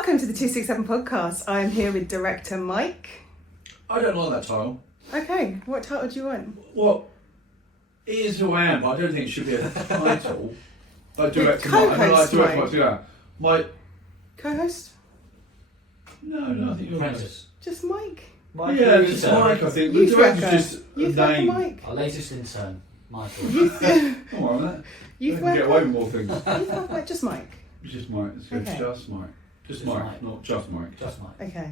welcome to the 267 podcast. I am here with director Mike. I don't like that title. Okay, what title do you want? Well, it is who I am, but I don't think it should be a title. Like director Mike. Co-host I don't like director Mike. Mike. Yeah. My Co-host? no, I think you're Apprentice. Just Mike? Mike, yeah, just Mike. I think the Youth director's worker. just a Youth worker name. Mike? Our latest intern, Michael. Come on, that. Youth I can get away worker? with more things. Youth worker Mike? Just Mike? It's just Mike. It's good. Okay. Just Mike. Just Mike, not just Mike. Just Mike. Okay.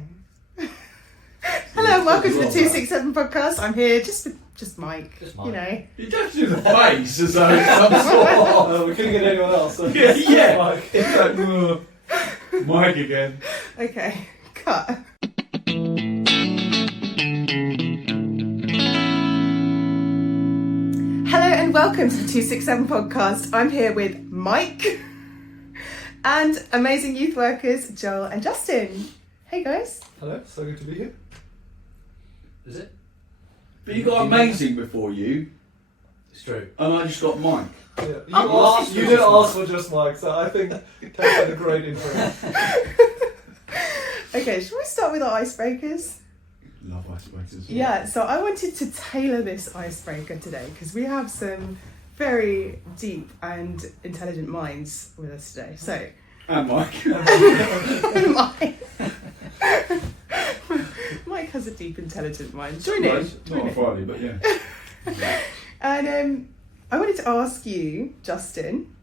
Hello and welcome to the 267 podcast. I'm here just with Mike. Just Mike. You know. You don't do the face as though it's some sort of. We couldn't get anyone else. So Yeah. Mike. It's like, Mike again. Okay, cut. Hello and welcome to the 267 podcast. I'm here with Mike and amazing youth workers Joel and Justin. Hey guys. Hello, so good to be here. Is it? But you got amazing before you, It's true. and I just got Mike. Yeah, you, Oh, asked, you did ask for just Mike, so I think that's a great intro. Okay, shall we start with our icebreakers? Love icebreakers. Yeah, so I wanted to tailor this icebreaker today because we have some very deep and intelligent minds with us today. So, And Mike. Mike has a deep, intelligent mind. Join in. Right, Join not on in. Friday, but yeah. And I wanted to ask you, Justin,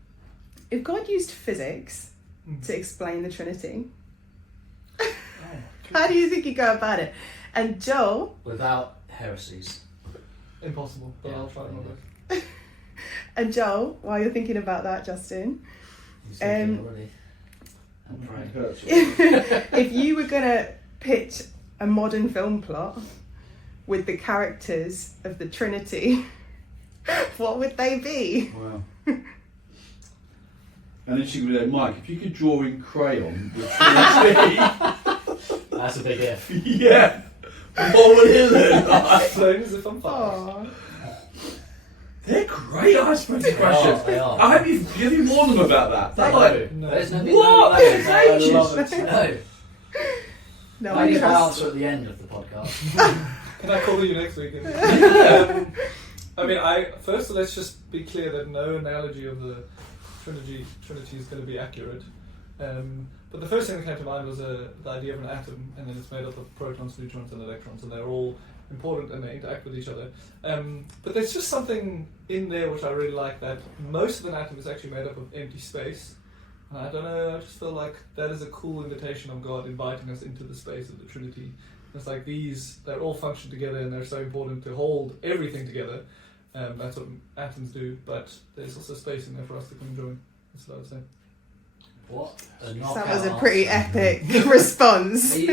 if God used physics to explain the Trinity, how do you think he'd go about it? And Joel, Without heresies. Impossible, but Yeah, I'll try my best. while you're thinking about that, Justin, He's thinking already. And It praying. hurts. if you were gonna pitch a modern film plot with the characters of the Trinity, what would they be? Wow. And then she would go, Mike, if you could draw in crayon the Trinity, That's a big if. yeah, what would it look like? Plain as if I'm fine. Aww. They're great icebreaker questions. They are. I hope you warned them about that. They're like, No. There's no What? No, It's I ages. love it. No. No, Maybe I the trust. answer at the end of the podcast. Can I call you next week? First let's just be clear that no analogy of the Trinity is going to be accurate. But the first thing that came to mind was the idea of an atom, and then it's made up of protons, neutrons, and electrons, and they're all important and they interact with each other. But there's just something in there which I really like, that most of an atom is actually made up of empty space. And I don't know, I just feel like that is a cool invitation of God inviting us into the space of the Trinity. It's like they all function together and they're so important to hold everything together. That's what atoms do, but there's also space in there for us to come and join. That's what I would say. What? That was a pretty epic response. I Do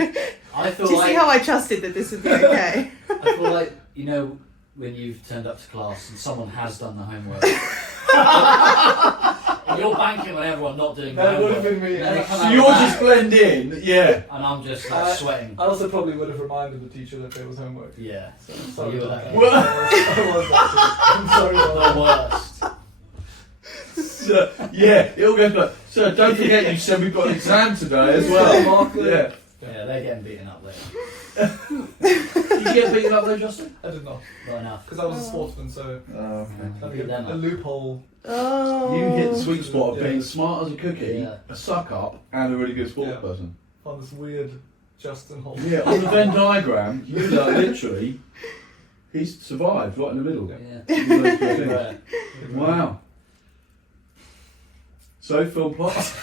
feel you like see how I trusted that this would be okay? I feel like, you know, when you've turned up to class and someone has done the homework. And you're banking on everyone not doing the That would homework. have been me. And then they come so out you'll back, just blend in, yeah. and I'm just like sweating. I also probably would have reminded the teacher that there was homework. Yeah. So, sorry You were about that that. guy. I was actually. I'm sorry about The that. worst. So, yeah, it all goes back. So don't forget you said we've got an exam today as well. Yeah. Yeah, they're getting beaten up later. Did you get beaten up though, Justin? I did not, Not enough. because I was a sportsman, so Oh, I Beat think them a up. loophole. Oh. You hit the sweet spot of being Yeah. smart as a cookie, Yeah. a suck up, and a really good sports Yeah. person. On this weird Justin Hole. Yeah, on the Venn diagram, you literally, he's survived right in the middle. Yeah. You know, it's pretty Right. big. Wow. So, film plot.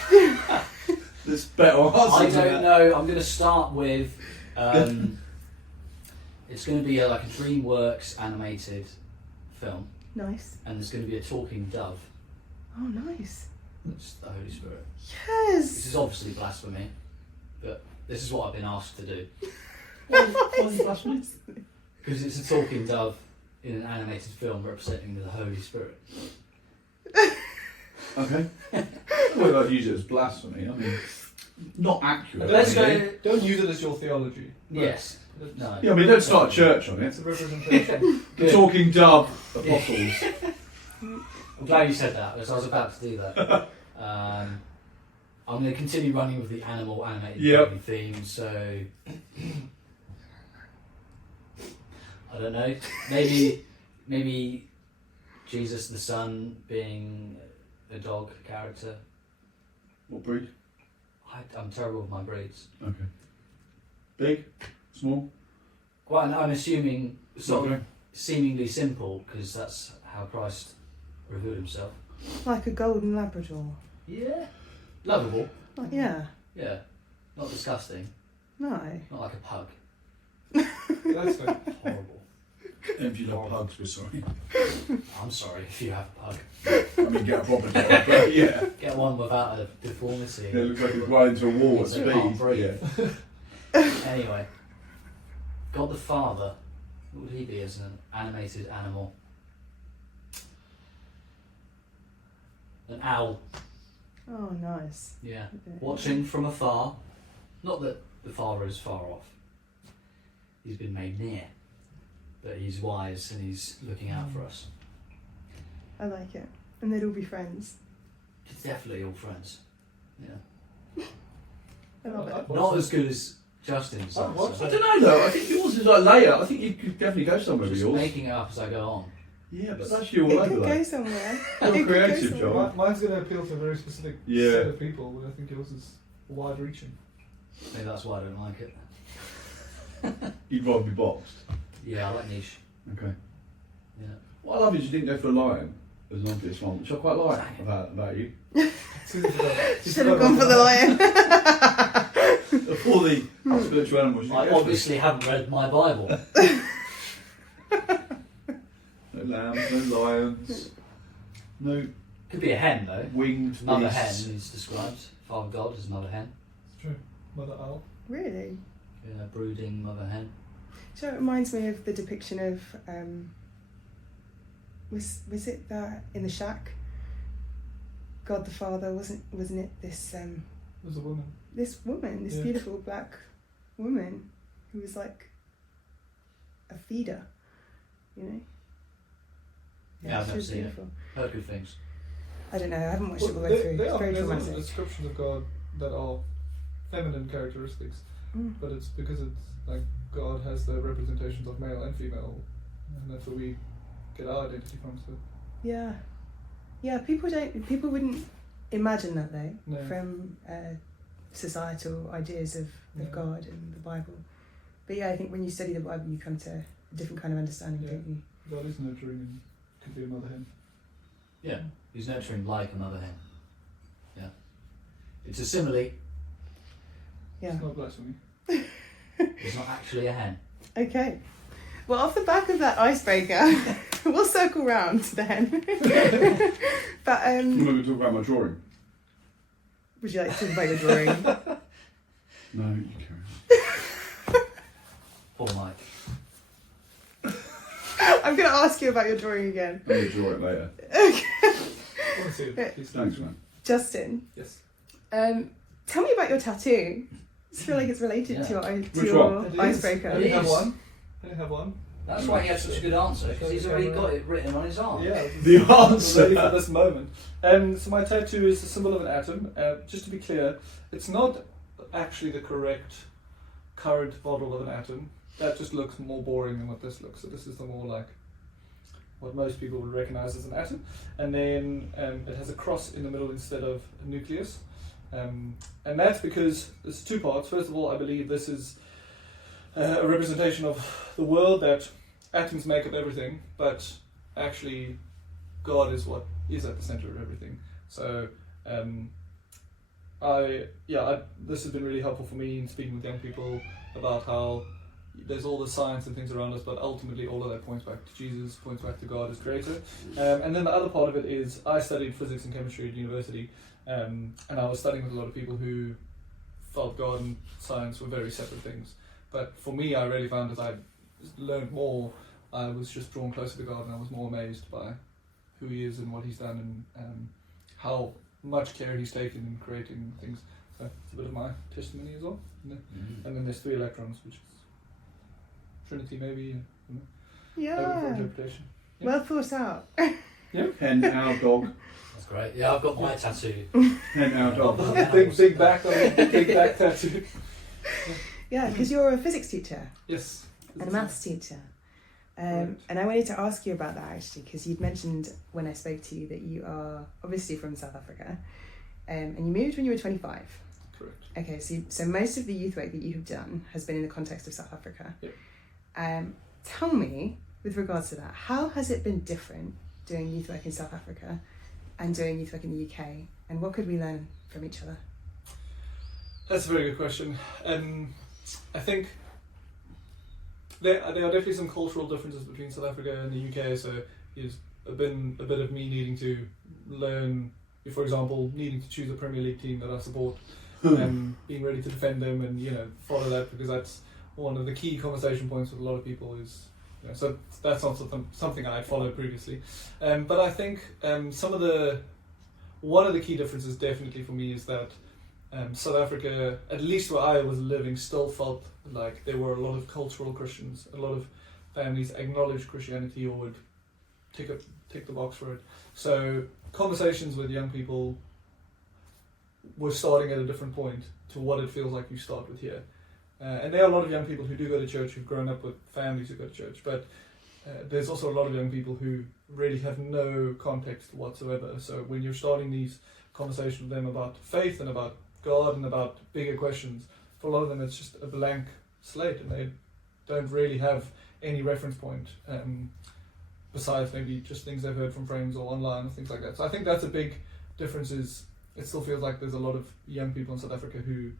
There's better answers I than don't that. know. I'm going to start with. It's going to be like a DreamWorks animated film, Nice. and there's going to be a talking dove. Oh, nice. It's the Holy Spirit. This Yes. is obviously blasphemy, but this is what I've been asked to do because it's a talking dove in an animated film representing the Holy Spirit. Okay. Well, I'd use it as blasphemy. I mean, not accurate. Let's really. go. Don't use it as your theology. Yes. No. Yeah, I mean, don't start a church on it. It's a representation. The talking dove apostles. I'm glad you said that because I was about to do that. I'm going to continue running with the animal animated Yep. movie theme. So I don't know. Maybe Jesus the Son being a dog character. What breed? I'm terrible with my breeds. Okay. Big? Small? Well, I'm assuming sort of Okay. seemingly simple because that's how Christ revealed himself. Like a golden Labrador. Yeah. Lovable. Like, yeah. Yeah. Not disgusting. No. Not like a pug. That's fine. Horrible. If you love pugs, we're sorry. I'm sorry if you have a pug. I mean, get a proper dog, but yeah. Get one without a deformity. It looks like it's right into a wall at So it can't speed. breathe. Yeah. Anyway, God the Father, what would he be as an animated animal? An owl. Oh, nice. Yeah. Okay. Watching from afar. Not that the Father is far off. He's been made near. But he's wise and he's looking out for us. I like it. And they'd all be friends. It's definitely all friends. Yeah. I love it. Not as good as Justin's. I'd watch answer. I don't know though. I think yours is like layer. I think you could definitely go somewhere with Just yours. making it up as I go on. Yeah, but that's you all It over could go that. somewhere. You're It could go creative, somewhere. John. Mine's going to appeal to a very specific Yeah. set of people, but I think yours is wide-reaching. Maybe that's why I don't like it. You'd rather be boxed. Yeah, I like niche. Okay. Yeah. What I love is you didn't go for a lion as an obvious one, which I quite like about you. Should have gone for the lion. For the spiritual animals, you I go for obviously haven't read my Bible. no lambs, no lions, no Could be a hen though. winged Mother hen beasts. is described. Father God is mother hen. It's true. Mother owl. Really? Yeah, brooding mother hen. So it reminds me of the depiction of was it that in the shack? God the Father wasn't it this There's a woman. this woman, this Yeah. beautiful black woman who was like a feeder, you know? Yeah, I've she never was seen it. beautiful. Heard good things. I don't know, I haven't watched it all the Well, way through. they It's are, very there's also traumatic. descriptions of God that are feminine characteristics, Mm. but it's because it's like God has the representations of male and female, and that's where we get our identity from. So Yeah. Yeah, people wouldn't imagine that though, No. from societal ideas of Yeah. God and the Bible. But yeah, I think when you study the Bible you come to a different kind of understanding, Yeah. don't you? God is nurturing and could be a mother hen. Yeah, he's nurturing like a mother hen. Yeah. It's a simile. Yeah. It's not blasphemy. It's not actually a hen. Okay. Well, off the back of that icebreaker, we'll circle round then. But I'm going to talk about my drawing. would you like to talk about your drawing? No, you carry Poor Mike. I'm going to ask you about your drawing again. on. I'm going to draw it later. I want to see it. Please. Thanks, man. Justin, Yes. tell me about your tattoo. I just feel like it's related Yeah. to your, Which your one? It is. icebreaker. I only have is. one. I only have one. That's why he had such a good answer, because he's already got it written on his arm. Yeah. The I'm answer. ready for this moment. So my tattoo is the symbol of an atom. Just to be clear, it's not actually the correct current model of an atom. That just looks more boring than what this looks. So this is the more like what most people would recognize as an atom. And then it has a cross in the middle instead of a nucleus. And that's because there's two parts. First of all, I believe this is a representation of the world, that atoms make up everything, but actually God is what is at the center of everything. So this has been really helpful for me in speaking with young people about how there's all the science and things around us, but ultimately all of that points back to Jesus, points back to God as creator. And then the other part of it is I studied physics and chemistry at university, and I was studying with a lot of people who felt God and science were very separate things. But for me, I really found as I learned more, I was just drawn closer to God, and I was more amazed by who He is and what He's done, and how much care He's taken in creating things. So it's a bit of my testimony as well. And then there's 3 electrons, which is Trinity maybe, open for Yeah. interpretation. Well thought out. Hen, owl, dog. That's great. Yeah, I've got my tattoo. And our dog. Big back tattoo. Yeah, because you're a physics teacher Yes. and a maths teacher. And I wanted to ask you about that actually, because you'd mentioned when I spoke to you that you are obviously from South Africa, and you moved when you were 25. Correct. Okay, so most of the youth work that you have done has been in the context of South Africa. Yep. Tell me, with regards to that, how has it been different doing youth work in South Africa and doing youth work in the UK, and what could we learn from each other? That's a very good question. I think there are definitely some cultural differences between South Africa and the UK. So it's been a bit of me needing to learn, for example, needing to choose a Premier League team that I support, and being ready to defend them, and follow that, because that's one of the key conversation points with a lot of people. Is so that's not something I had followed previously. But I think one of the key differences definitely for me is that South Africa, at least where I was living, still felt like there were a lot of cultural Christians. A lot of families acknowledged Christianity or would tick the box for it. So conversations with young people were starting at a different point to what it feels like you start with here. And there are a lot of young people who do go to church, who've grown up with families who go to church, but there's also a lot of young people who really have no context whatsoever. So when you're starting these conversations with them about faith and about God and about bigger questions, for a lot of them it's just a blank slate, and they don't really have any reference point besides maybe just things they've heard from friends or online or things like that. So I think that's a big difference. Is it still feels like there's a lot of young people in South Africa who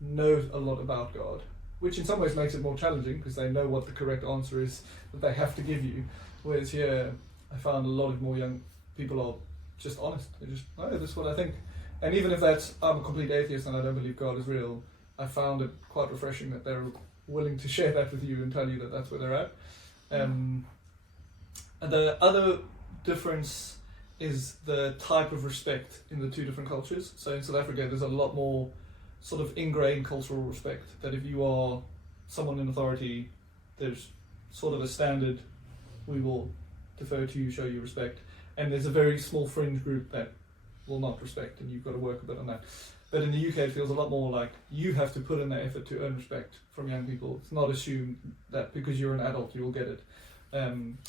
know a lot about God, which in some ways makes it more challenging because they know what the correct answer is that they have to give you. Whereas here, I found a lot of more young people are just honest. They're just, oh, this is what I think. And even if I'm a complete atheist and I don't believe God is real, I found it quite refreshing that they're willing to share that with you and tell you that that's where they're at. And the other difference is the type of respect in the two different cultures. So in South Africa, there's a lot more sort of ingrained cultural respect, that if you are someone in authority, there's sort of a standard, we will defer to you, show you respect. And there's a very small fringe group that will not respect, and you've got to work a bit on that. But in the UK, it feels a lot more like you have to put in the effort to earn respect from young people. It's not assumed that because you're an adult, you will get it.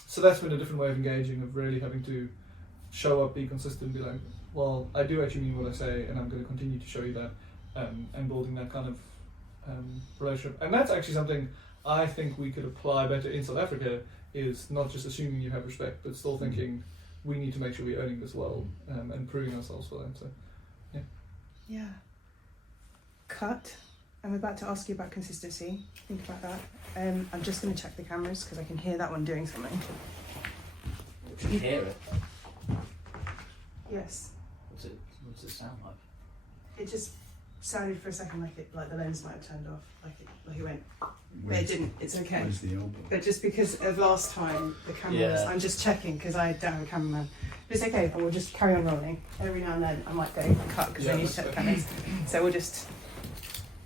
So that's been a different way of engaging, of really having to show up, be consistent, be like, well, I do actually mean what I say, and I'm going to continue to show you that, and building that kind of relationship. And that's actually something I think we could apply better in South Africa, is not just assuming you have respect, but still thinking we need to make sure we're earning this well, and proving ourselves for that. So, yeah. Yeah. Cut. I'm about to ask you about consistency. Think about that. I'm just going to check the cameras because I can hear that one doing something. You can hear it. Yes. What's it sound like? It just sounded for a second like the lens might have turned off, like it went. But it didn't. It's okay. Where's the elbow? But just because of last time, the cameras. Yeah. I'm just checking because I don't have a cameraman. But it's okay. But we'll just carry on rolling. Every now and then, I might go cut because I need to check the cameras. So we'll just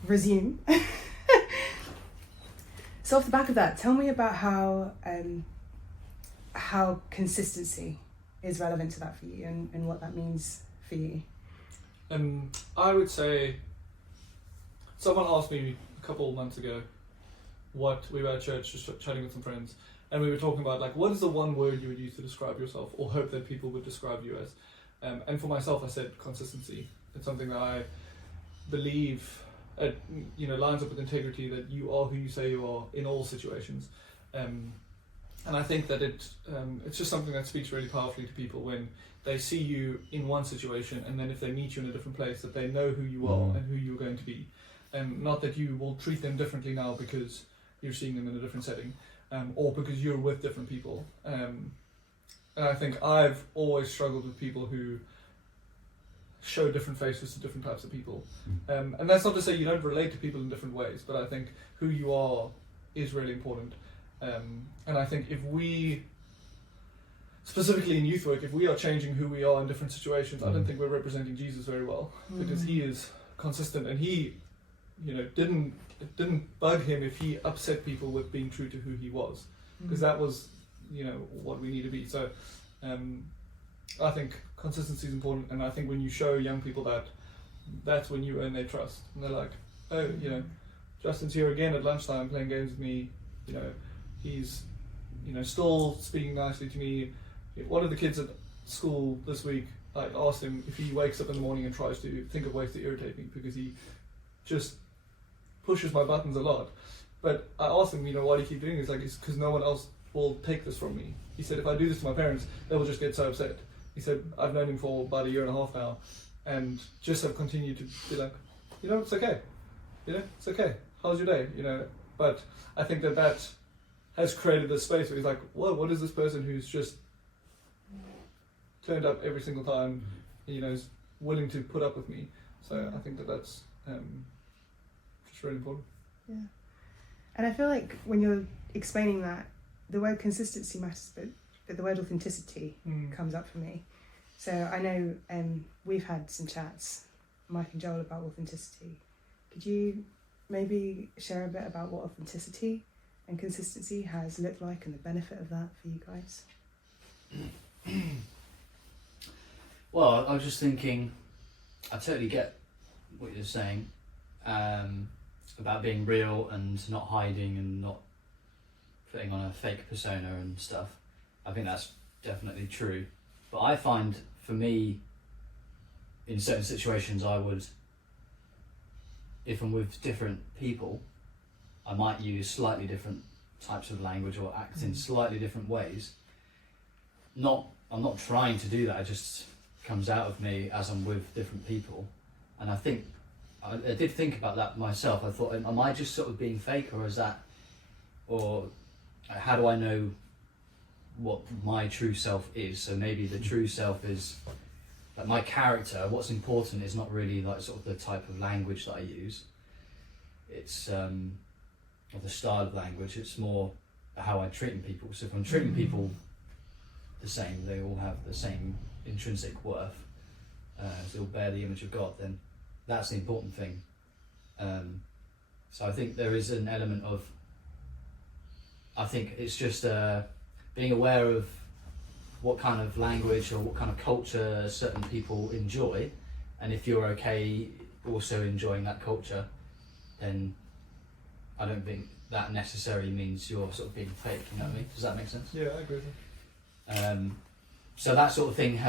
resume. So off the back of that, tell me about how consistency is relevant to that for you, and what that means for you. I would say, someone asked me a couple of months ago, what we were at church, just chatting with some friends, and we were talking about, like, what is the one word you would use to describe yourself, or hope that people would describe you as? And for myself, I said consistency. It's something that I believe, lines up with integrity, that you are who you say you are in all situations. And I think that it's just something that speaks really powerfully to people when they see you in one situation, and then if they meet you in a different place, that they know who you are and who you're going to be. And not that you will treat them differently now because you're seeing them in a different setting, or because you're with different people. And I think I've always struggled with people who show different faces to different types of people. And that's not to say you don't relate to people in different ways, but I think who you are is really important. And I think if we, specifically in youth work, if we are changing who we are in different situations, I don't think we're representing Jesus very well, because he is consistent, and he, it didn't bug him if he upset people with being true to who he was, because that was, what we need to be. So I think consistency is important, and I think when you show young people that, that's when you earn their trust. And they're like, oh, you know, Justin's here again at lunchtime playing games with me. You know, he's, you know, still speaking nicely to me. One of the kids at school this week, I asked him if he wakes up in the morning and tries to think of ways to irritate me, because he just pushes my buttons a lot. But I asked him, you know, why do you keep doing this? Like, it's because no one else will take this from me. He said, if I do this to my parents, they will just get so upset. He said, I've known him for about 1.5 years now, and just have continued to be like, you know, it's okay. You know, it's okay. How's your day? You know, but I think that has created this space where he's like, whoa, what is this person who's just turned up every single time, you know, is willing to put up with me. So I think that's just really important. Yeah. And I feel like when you're explaining that, the word consistency matters, but the word authenticity comes up for me. So I know we've had some chats, Mike and Joel, about authenticity. Could you maybe share a bit about what authenticity and consistency has looked like and the benefit of that for you guys? Well, I was just thinking, I totally get what you're saying about being real and not hiding and not putting on a fake persona and stuff. I think that's definitely true. But I find, for me, in certain situations, I would, if I'm with different people, I might use slightly different types of language or act in slightly different ways. I'm not trying to do that, it just comes out of me as I'm with different people. And I think, I did think about that myself. I thought, am I just sort of being fake, or how do I know what my true self is? So maybe the true self is, like, my character, what's important is not really like sort of the type of language that I use. It's or the style of language, it's more how I treat people. So if I'm treating people the same, they all have the same intrinsic worth, they all bear the image of God, then that's the important thing. So I think there is an element of, I think it's just being aware of what kind of language or what kind of culture certain people enjoy, and if you're okay also enjoying that culture, then I don't think that necessarily means you're sort of being fake, you know what I mean? Does that make sense? Yeah, I agree with that. So that sort of thing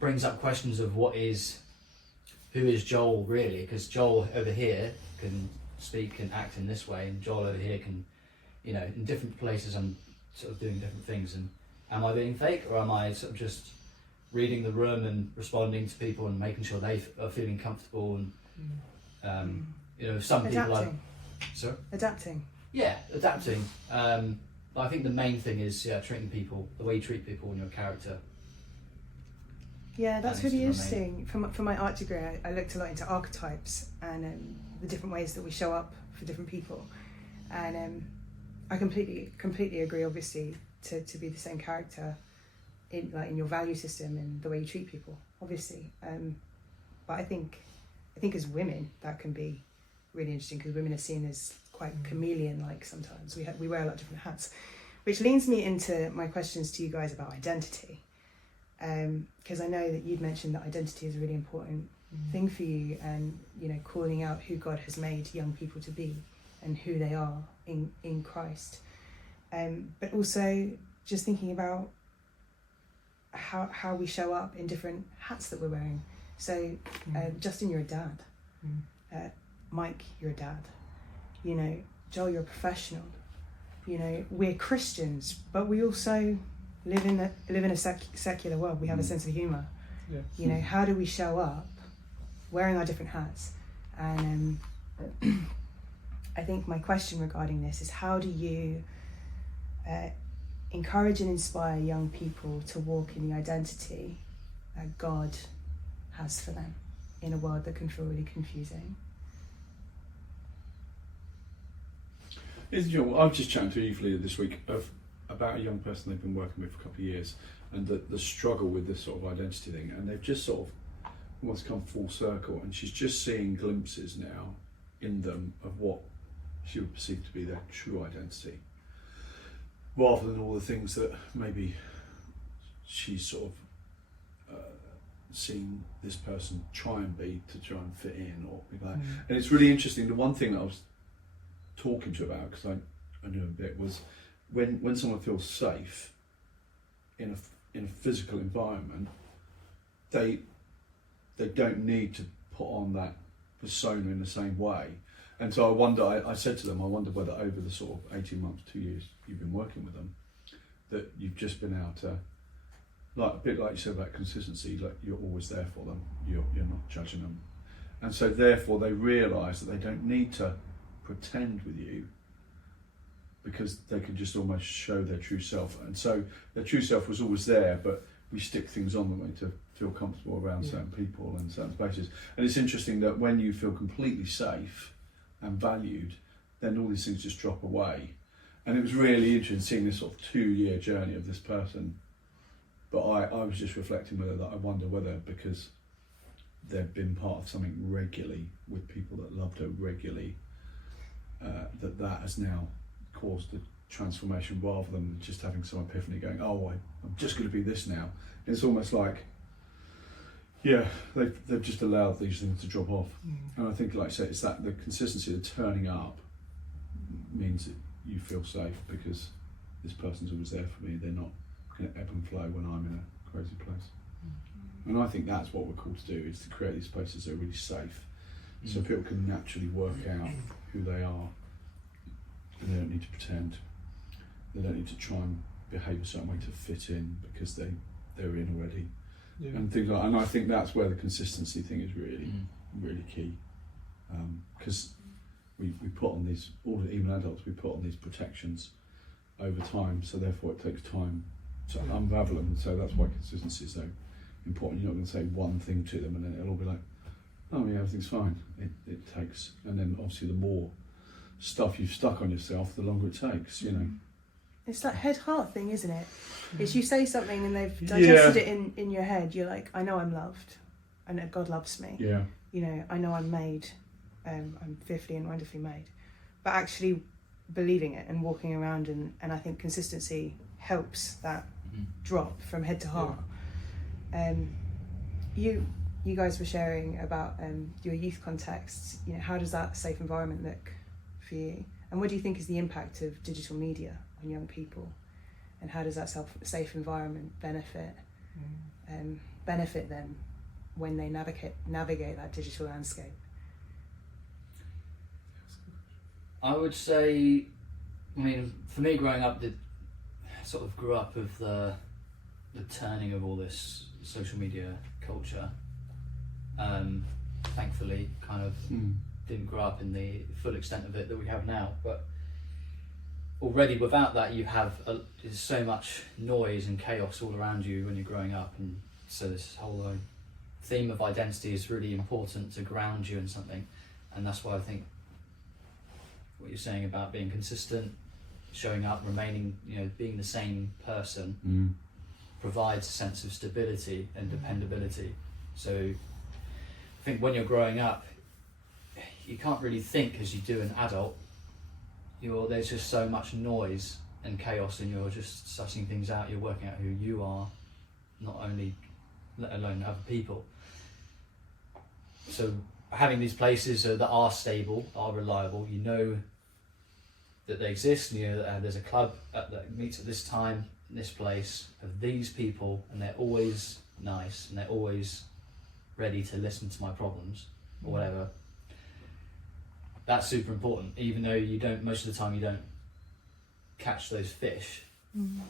brings up questions of who is Joel really? Because Joel over here can speak and act in this way, and Joel over here can, you know, in different places I'm sort of doing different things. And am I being fake, or am I sort of just reading the room and responding to people and making sure they are feeling comfortable? And you know, some people are. So Adapting. Yeah, adapting. But I think the main thing is treating people the way you treat people in your character. Yeah, that's really interesting. For my art degree, I looked a lot into archetypes and the different ways that we show up for different people, and I completely agree. Obviously, to be the same character in your value system and the way you treat people, obviously. But I think as women that can be really interesting, because women are seen as quite chameleon-like sometimes. We wear a lot of different hats, which leads me into my questions to you guys about identity. Because I know that you'd mentioned that identity is a really important thing for you, and you know, calling out who God has made young people to be and who they are in Christ. But also just thinking about how we show up in different hats that we're wearing. So Justin, you're a dad. Mike, you're a dad. You know, Joel, you're a professional. You know, we're Christians, but we also live in a secular world. We have a sense of humour. Yeah. You know, how do we show up wearing our different hats? And I think my question regarding this is, how do you encourage and inspire young people to walk in the identity that God has for them in a world that can feel really confusing? I was just chatting to Evelyn this week about a young person they've been working with for a couple of years, and the struggle with this sort of identity thing, and they've just sort of almost come full circle, and she's just seeing glimpses now in them of what she would perceive to be their true identity, rather than all the things that maybe she's sort of seen this person try and fit in, or like. And it's really interesting. The one thing that I was talking to you about, because I knew a bit, was when someone feels safe in a physical environment, they don't need to put on that persona in the same way. And so I wonder, I said to them, I wonder whether over the sort of 18 months, 2 years you've been working with them, that you've just been able to, like a bit like you said about consistency, like you're always there for them, you're not judging them. And so therefore they realise that they don't need to pretend with you, because they can just almost show their true self. And so their true self was always there, but we stick things on them to feel comfortable around certain people and certain places. And it's interesting that when you feel completely safe and valued, then all these things just drop away. And it was really interesting seeing this sort of 2-year journey of this person. But I was just reflecting whether that, I wonder whether, because they've been part of something regularly with people that loved her regularly, that has now caused a transformation, rather than just having some epiphany going, oh, I'm just going to be this now. It's almost like, yeah, they've just allowed these things to drop off. And I think, like I said, it's that the consistency of turning up means that you feel safe, because this person's always there for me. They're not going to ebb and flow when I'm in a crazy place. And I think that's what we're called to do, is to create these places that are really safe, so people can naturally work out who they are, and they don't need to pretend. They don't need to try and behave a certain way to fit in, because they're in already. And things like, and I think that's where the consistency thing is really key, because we put on these, even adults, we put on these protections over time, so therefore it takes time to unravel them. So that's why consistency is so important. You're not going to say one thing to them and then it'll all be like, oh yeah, everything's fine. It takes, and then obviously the more stuff you've stuck on yourself, the longer it takes, you know. It's that head-heart thing, isn't it? It's you say something and they've digested it in your head. You're like, I know I'm loved. I know God loves me. Yeah. You know, I know I'm made. I'm fearfully and wonderfully made. But actually believing it and walking around, and I think consistency helps that drop from head to heart. You guys were sharing about your youth contexts. You know, how does that safe environment look for you? And what do you think is the impact of digital media on young people? And how does that safe environment benefit them when they navigate that digital landscape? I would say, I mean, for me growing up, sort of grew up with the turning of all this social media culture. Thankfully, kind of didn't grow up in the full extent of it that we have now, but already without that you have there's so much noise and chaos all around you when you're growing up, and so this whole theme of identity is really important to ground you in something. And that's why I think what you're saying about being consistent, showing up, remaining, you know, being the same person provides a sense of stability and dependability. So I think when you're growing up, you can't really think as you do an adult. There's just so much noise and chaos, and you're just sussing things out. You're working out who you are, not only, let alone other people. So having these places that are stable, are reliable, you know that they exist, and you know that there's a club that meets at this time, in this place, of these people, and they're always nice, and they're always ready to listen to my problems, or whatever. That's super important, even though most of the time you don't catch those fish. And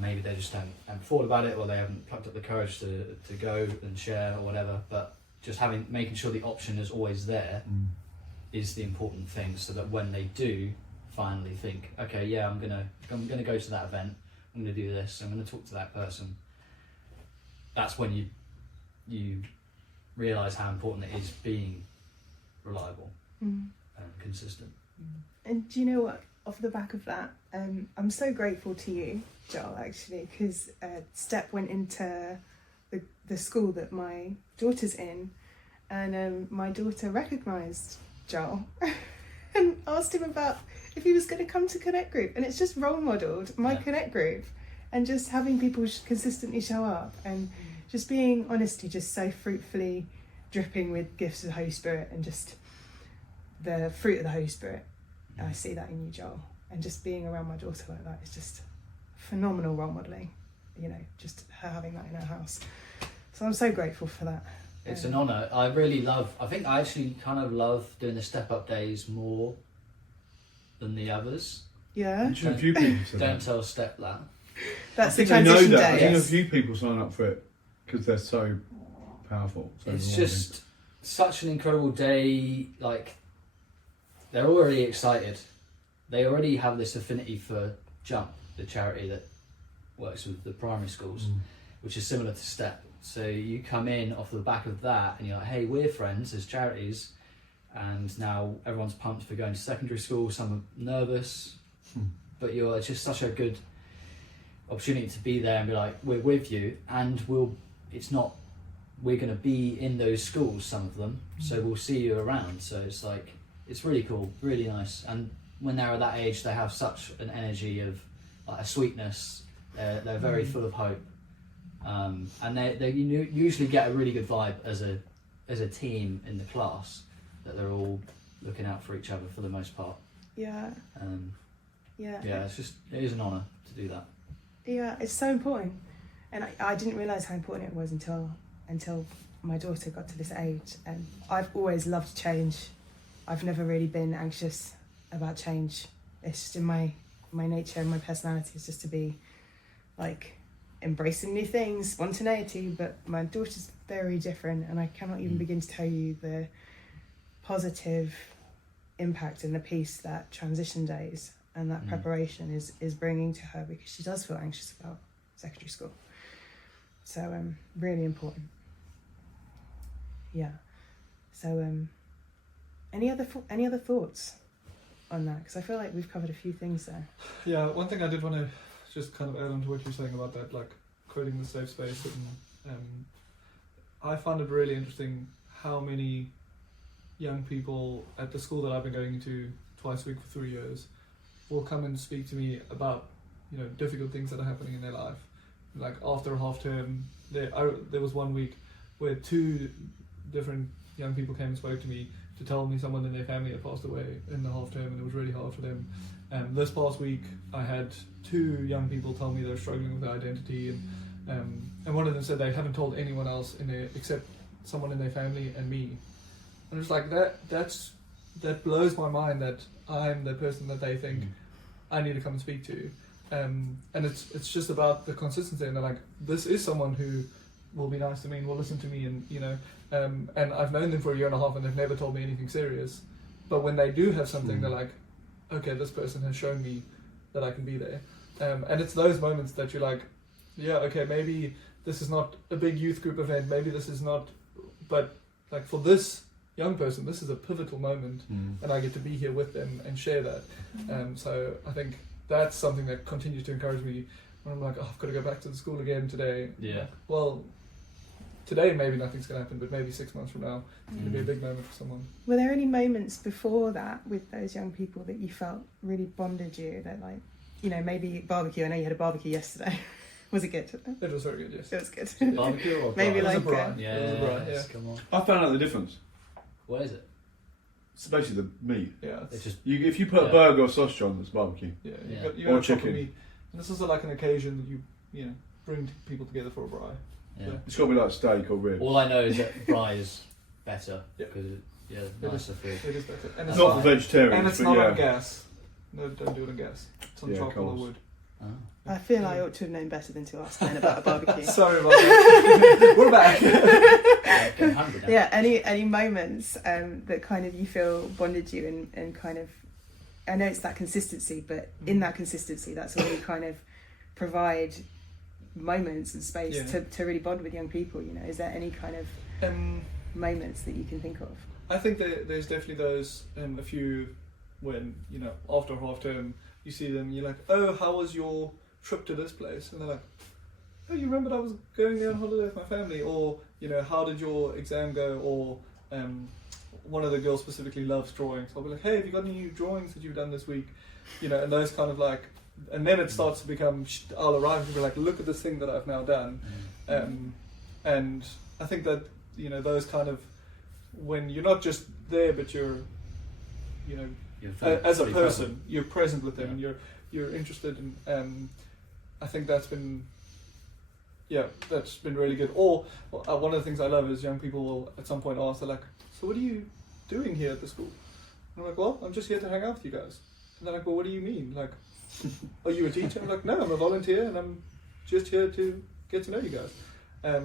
maybe they just haven't thought about it, or they haven't plucked up the courage to go and share or whatever, but just making sure the option is always there is the important thing, so that when they do finally think, okay, yeah, I'm gonna go to that event, I'm gonna do this, I'm gonna talk to that person, that's when you realise how important it is being reliable and consistent. And do you know what, off the back of that, I'm so grateful to you, Joel, actually, because Step went into the school that my daughter's in, and my daughter recognised Joel and asked him about if he was going to come to Connect Group, and it's just role modelled my Connect Group, and just having people consistently show up. And just being honestly just so fruitfully dripping with gifts of the Holy Spirit and just the fruit of the Holy Spirit. I see that in you, Joel, and just being around my daughter like that is just phenomenal role modelling, you know, just her having that in her house. So I'm so grateful for that. It's an honour. I think I actually kind of love doing the step up days more than the others. Yeah. A few people said Don't that. tell Step that. That's I the think they know transition that. I think a days. few people sign up for it because they're so powerful. So It's rewarding. just such an incredible day. Like, they're already excited. They already have this affinity for Jump, the charity that works with the primary schools, which is similar to Step. So you come in off the back of that and you're like, hey, we're friends as charities, and now everyone's pumped for going to secondary school. Some are nervous, but it's just such a good opportunity to be there and be like, we're with you, and we're going to be in those schools, some of them, so we'll see you around. So it's like, it's really cool, really nice. And when they're at that age, they have such an energy of like a sweetness. They're very full of hope, and they usually get a really good vibe as a team in the class, that they're all looking out for each other for the most part. Yeah. Yeah, it is an honour to do that. Yeah, it's so important, and I didn't realise how important it was until my daughter got to this age. And I've always loved change. I've never really been anxious about change. It's just in my nature and my personality is just to be like embracing new things, spontaneity. But my daughter's very different, and I cannot even begin to tell you the positive impact and the peace that transition days and that preparation is bringing to her, because she does feel anxious about secondary school. So really important. Yeah. So any other thoughts on that? Because I feel like we've covered a few things there. Yeah, one thing I did want to just kind of add on to what you're saying about that, like creating the safe space, and I found it really interesting how many young people at the school that I've been going to twice a week for 3 years will come and speak to me about, you know, difficult things that are happening in their life. Like after a half term, there was 1 week where 2 different young people came and spoke to me to tell me someone in their family had passed away in the half term, and it was really hard for them. This past week, I had 2 young people tell me they're struggling with their identity, and one of them said they haven't told anyone else except someone in their family and me. And it's like that blows my mind that I'm the person that they think I need to come and speak to. And it's just about the consistency, and they're like, this is someone who will be nice to me and will listen to me, and you know, and I've known them for 1.5 years and they've never told me anything serious. But when they do have something, they're like, okay, this person has shown me that I can be there. And it's those moments that you're like, yeah, okay, maybe this is not a big youth group event, maybe this is not, but like for this young person, this is a pivotal moment, and I get to be here with them and share that. So I think that's something that continues to encourage me when I'm like, oh, I've got to go back to the school again today. Yeah. Well, today maybe nothing's going to happen, but maybe 6 months from now, it's going to be a big moment for someone. Were there any moments before that with those young people that you felt really bonded you, that like, you know, maybe barbecue? I know you had a barbecue yesterday. Was it good? It was very good, yes. It was good. Barbecue or Maybe braai? It was a like, braai. Yeah, It was a braai, yeah. come on. I found out the difference. What is it? It's basically the meat. Yeah, It's just If you put a Yeah. burger or sausage on, it's barbecue. yeah, Yeah. you Or got proper chicken. meat. And this is like an occasion that you know, bring people together for a braai. yeah. It's got to be like steak or ribs. All I know is that braai is better Yeah. because It nicer food. It is better. And It's it's not not, for vegetarians, and it's but not yeah. on gas. No, don't do it on gas. It's on Yeah, charcoal or coals. wood. Oh. I feel I ought to have known better than to ask then about a barbecue. Sorry about that. We're back. I'm getting hungry now. Yeah, any moments that kind of you feel bonded you and kind of, I know it's that consistency, but in that consistency, that's where you kind of provide moments and space Yeah. to really bond with young people, you know. Is there any kind of moments that you can think of? I think there's definitely those, a few when, you know, after half term, you see them, you're like, oh, how was your trip to this place? And they're like, oh, you remembered I was going there on holiday with my family? Or, you know, how did your exam go? Or one of the girls specifically loves drawing. So I'll be like, hey, have you got any new drawings that you've done this week? You know, and those kind of like, and then it starts to become, I'll arrive and be like, look at this thing that I've now done. And I think that, those kind of, when you're not just there, but you're as a person, present. you're present with them, Yeah. and you're interested in. I think that's been really good. Or one of the things I love is young people will at some point ask, they're like, "So what are you doing here at the school?" And I'm like, "Well, I'm just here to hang out with you guys." And they're like, "Well, what do you mean? Like, are you a teacher?" I'm like, "No, I'm a volunteer, and I'm just here to get to know you guys."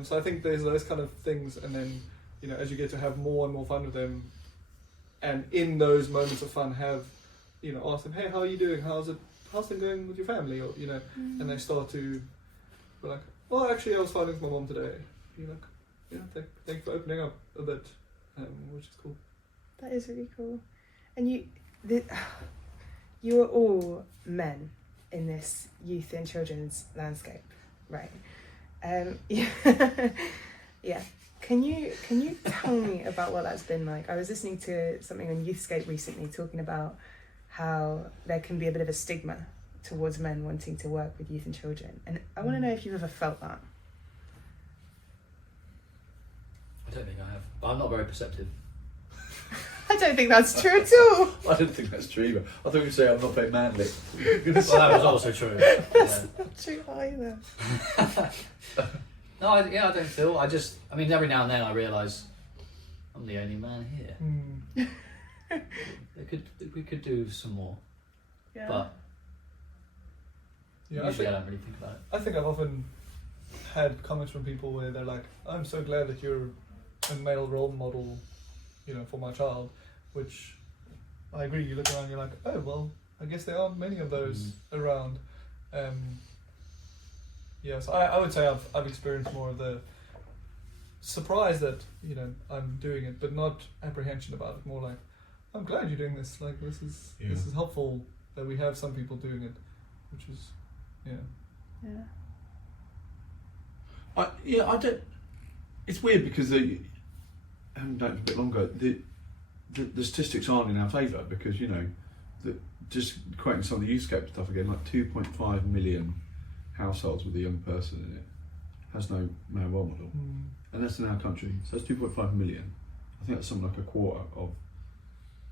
So I think there's those kind of things, and then as you get to have more and more fun with them, and in those moments of fun, ask them, "Hey, how are you doing? How's it going with your family?" Or and they start to be like, "Well, actually, I was fine with my mom today." You're like, thank you for opening up a bit, which is cool. That is really cool. And you are all men in this youth and children's landscape, right? Yeah. Can you tell me about what that's been like? I was listening to something on Youthscape recently talking about how there can be a bit of a stigma towards men wanting to work with youth and children, and I want to know if you've ever felt that. I don't think I have, but I'm not very perceptive. I don't think that's true at all. I don't think that's true either. I thought you'd say I'm not very manly. Well, that was also true. Yeah. Not true either. No, I don't feel. I mean, every now and then I realise I'm the only man here. We could do some more, Yeah. but Yeah, usually I don't really think about it. I think I've often had comments from people where they're like, "I'm so glad that you're a male role model, for my child," which I agree. You look around, you're like, "Oh well, I guess there aren't many of those around." So I would say I've experienced more of the surprise that I'm doing it, but not apprehension about it. More like, "I'm glad you're doing this. Like this is helpful that we have some people doing it," which is Yeah. I don't. It's weird because I haven't done it for a bit longer. The statistics aren't in our favour because just quoting some of the Youthscape stuff again, like 2.5 million households with a young person in it has no male role model, and that's in our country. So that's 2.5 million. I think that's something like a quarter of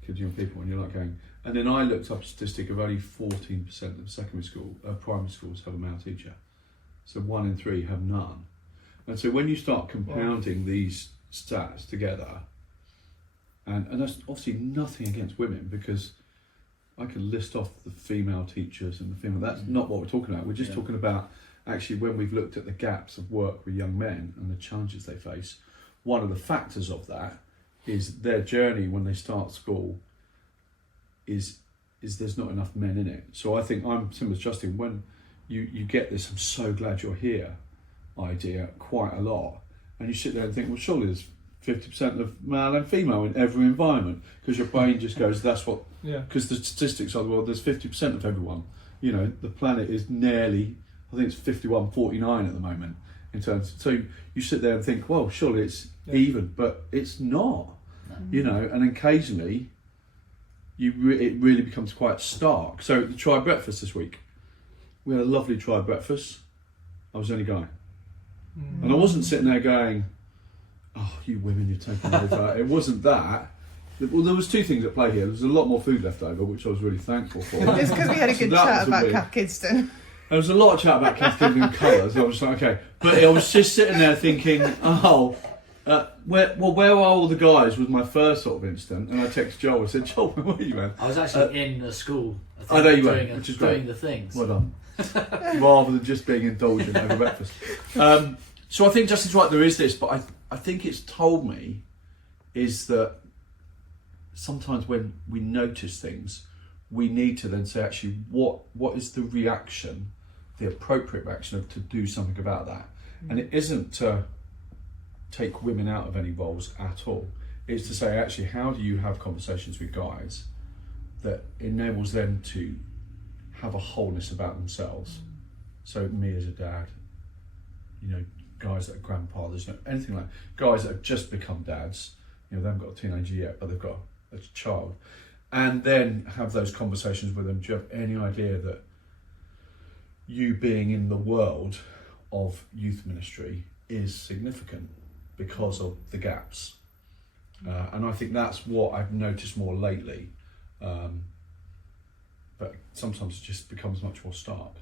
kids, young people, and you're like going. And then I looked up a statistic of only 14% of primary schools have a male teacher. So 1 in 3 have none. And so when you start compounding these stats together, and that's obviously nothing against women, because I can list off the female teachers and the female, that's not what we're talking about. We're just talking about actually when we've looked at the gaps of work with young men and the challenges they face, one of the factors of that is their journey when they start school is there's not enough men in it. So I think I'm similar to Justin, when you get this "I'm so glad you're here" idea quite a lot, and you sit there and think, well, surely there's 50% of male and female in every environment, because your brain just goes, that's what, because the statistics are, well, there's 50% of everyone. The planet is nearly, I think it's 51-49 at the moment in terms. So you sit there and think, well, surely it's even, but it's not. And occasionally it really becomes quite stark. So the tribe breakfast this week, we had a lovely tribe breakfast. I was the only guy, and I wasn't sitting there going, "Oh, you women, you're taking over." It wasn't that. Well, there was two things at play here. There was a lot more food left over, which I was really thankful for. It's because we had a good chat about Cath Kidston. There was a lot of chat about Cath Kidston and colours. I was like, okay, but I was just sitting there thinking, where are all the guys? Was my first sort of instant, and I texted Joel. I said, "Joel, where were you, man?" I was actually in a school. I know you were, doing which is great. Doing the things. Well done. Rather than just being indulgent over breakfast. So I think Justin's right, there is this, but I think it's told me is that sometimes when we notice things, we need to then say, actually, what is the reaction, the appropriate reaction to do something about that? And it isn't to take women out of any roles at all. It's to say, actually, how do you have conversations with guys that enables them to have a wholeness about themselves? So me as a dad, guys that are grandfathers, anything like guys that have just become dads, they haven't got a teenager yet, but they've got a child, and then have those conversations with them. Do you have any idea that you being in the world of youth ministry is significant because of the gaps. And I think that's what I've noticed more lately. But sometimes it just becomes much more stark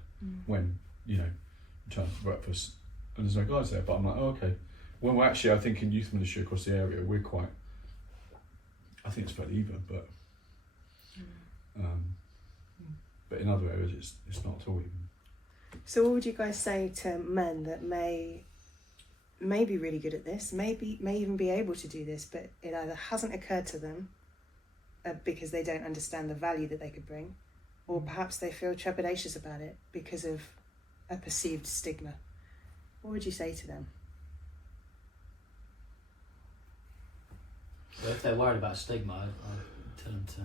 when, you know, you turn up for breakfast and there's no guys there. But I'm like, oh, okay. When we're actually, I think in youth ministry across the area, we're quite, I think it's fairly even, but in other areas it's not at all even. So what would you guys say to men that may be really good at this, may even be able to do this, but it either hasn't occurred to them because they don't understand the value that they could bring, or perhaps they feel trepidatious about it because of a perceived stigma? What would you say to them? Well, if they're worried about stigma, I tell them to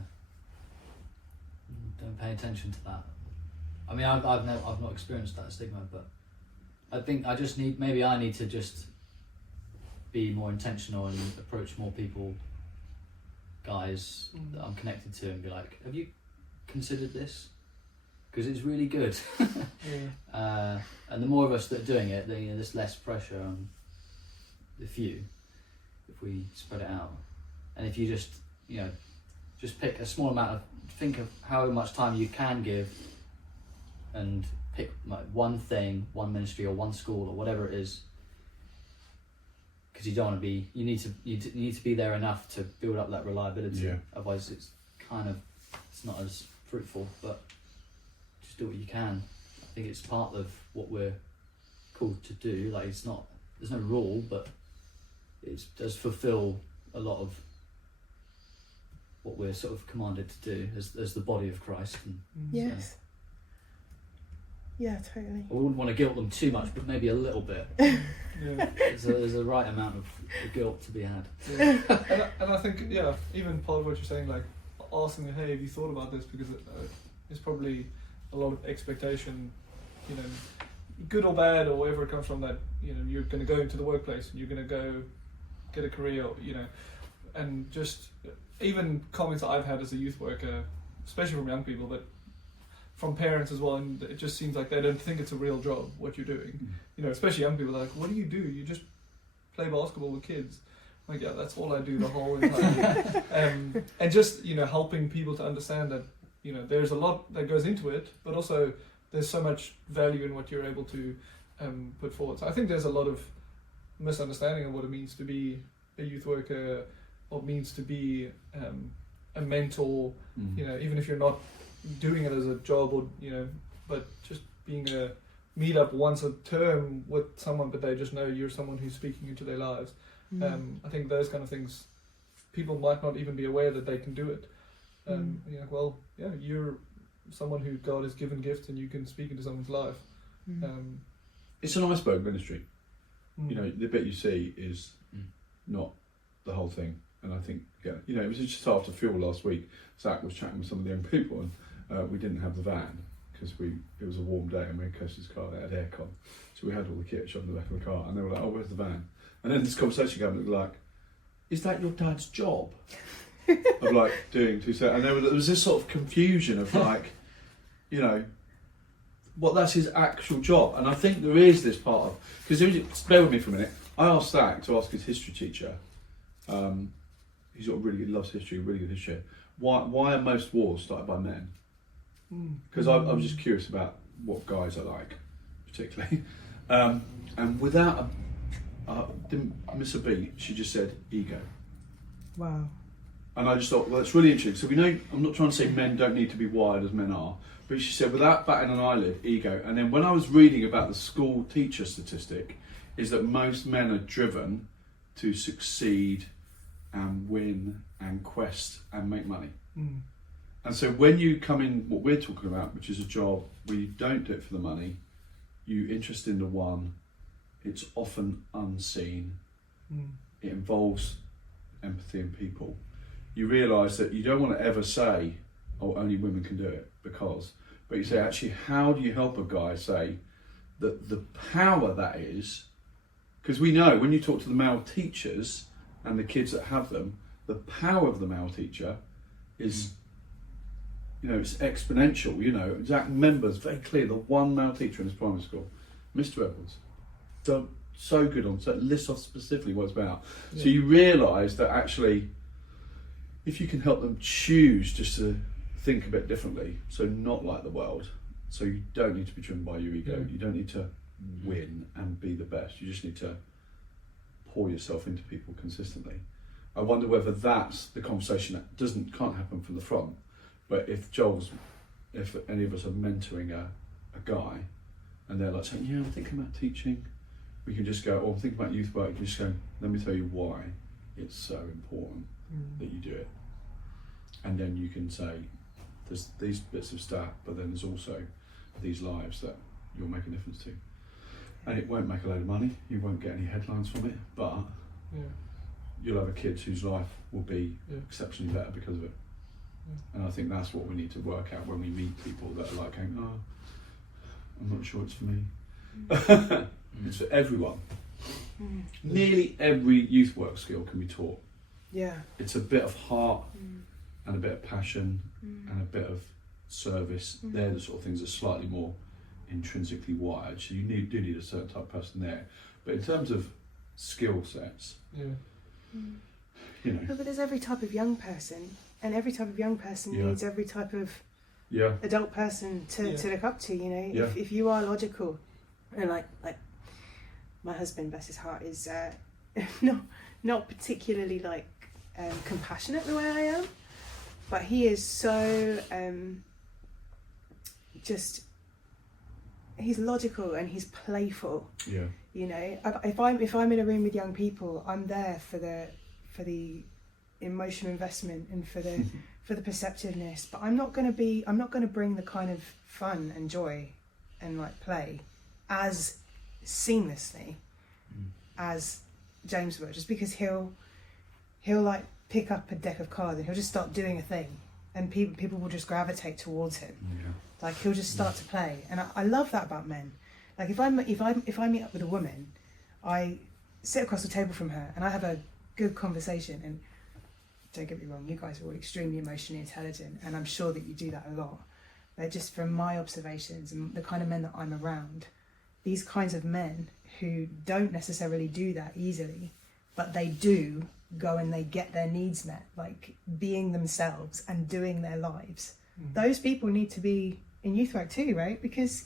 don't pay attention to that. I mean, I've not experienced that stigma, but I think I need to just be more intentional and approach more people, guys that I'm connected to, and be like, have you considered this? Because it's really good. And the more of us that are doing it, then, you know, there's less pressure on the few if we spread it out. And if you just, you know, just pick a small amount think of how much time you can give, and pick like one thing, one ministry or one school or whatever it is, because you don't want to be, you need to be there enough to build up that reliability. Yeah. Otherwise it's not as fruitful. But just do what you can. I think it's part of what we're called to do. Like, there's no rule, but it does fulfill a lot of what we're sort of commanded to do as the body of Christ. And Yes. Yeah, totally. I wouldn't want to guilt them too much, but maybe a little bit. Yeah. There's a right amount of guilt to be had. Yeah. And I think, even part of what you're saying, like asking, hey, have you thought about this? Because it's probably a lot of expectation, you know, good or bad or wherever it comes from, that, you know, you're going to go into the workplace and you're going to go get a career, you know, and just even comments that I've had as a youth worker, especially from young people, but from parents as well, and it just seems like they don't think it's a real job what you're doing. You know, especially young people, like, what do? You just play basketball with kids. Like, yeah, that's all I do the whole entire day. And just, you know, helping people to understand that, you know, there's a lot that goes into it, but also there's so much value in what you're able to put forward. So I think there's a lot of misunderstanding of what it means to be a youth worker, what it means to be a mentor, you know, even if you're not doing it as a job, or, you know, but just being a meet-up once a term with someone, but they just know you're someone who's speaking into their lives. I think those kind of things, people might not even be aware that they can do it. You're like, well, yeah, you're someone who God has given gifts and you can speak into someone's life. It's an iceberg ministry. You know, the bit you see is not the whole thing. And I think, you know, it was just after fuel last week, Zach was chatting with some of the young people, and we didn't have the van because it was a warm day and we had Kirsty's car that had aircon. So we had all the kit shot in the back of the car, and they were like, oh, where's the van? And then this conversation came, and it was like, is that your dad's job? Of like doing two sets. And there was this sort of confusion of like, you know, well, that's his actual job. And I think there is this part of, because bear with me for a minute, I asked Zach to ask his history teacher, he's got really good, loves history, really good history, why are most wars started by men? Because I was just curious about what guys are like, particularly. And without didn't miss a beat, she just said ego. Wow. And I just thought, well, that's really interesting. So we know, I'm not trying to say men don't need to be wired as men are, but she said without batting an eyelid, ego. And then when I was reading about the school teacher statistic, is that most men are driven to succeed and win and quest and make money. And so when you come in what we're talking about, which is a job where you don't do it for the money, you're interested in the one, it's often unseen, it involves empathy and people. You realise that you don't want to ever say, oh, only women can do it, but you say, actually, how do you help a guy say that the power that is, because we know when you talk to the male teachers and the kids that have them, the power of the male teacher is, you know, it's exponential. You know, Zach remembers very clear the one male teacher in his primary school, Mr. Edwards. So so good on, so it lists off specifically what it's about. Yeah. So you realise that actually, if you can help them choose just to think a bit differently, so not like the world, so you don't need to be driven by your ego, Yeah. you don't need to win and be the best, you just need to pour yourself into people consistently. I wonder whether that's the conversation that can't happen from the front, but if any of us are mentoring a guy and they're like saying, yeah, I'm thinking about teaching, we can just go, or I'm thinking about youth work, you can just go, let me tell you why it's so important that you do it. And then you can say, there's these bits of stuff, but then there's also these lives that you'll make a difference to. And it won't make a load of money, you won't get any headlines from it, but you'll have a kid whose life will be exceptionally better because of it. And I think that's what we need to work out when we meet people that are like going, oh, I'm not sure it's for me. It's for everyone. Nearly every youth work skill can be taught. Yeah. It's a bit of heart and a bit of passion and a bit of service. They're the sort of things that are slightly more intrinsically wired. So you do need a certain type of person there. But in terms of skill sets, you know. But there's every type of young person, and every type of young person needs every type of adult person to look up to, you know. If you are logical, and like my husband, bless his heart, is not particularly like compassionate the way I am, but he is so he's logical and he's playful. Yeah. You know, if I'm in a room with young people, I'm there for the emotional investment and for the perceptiveness, but I'm not going to bring the kind of fun and joy and like play as seamlessly as James would, just because he'll like pick up a deck of cards and he'll just start doing a thing and people will just gravitate towards him. Like he'll just start to play, and I love that about men. Like if I meet up with a woman, I sit across the table from her and I have a good conversation. And don't get me wrong, you guys are all extremely emotionally intelligent, and I'm sure that you do that a lot. But just from my observations and the kind of men that I'm around, these kinds of men who don't necessarily do that easily, but they do go and they get their needs met, like being themselves and doing their lives. Those people need to be in youth work too, right? Because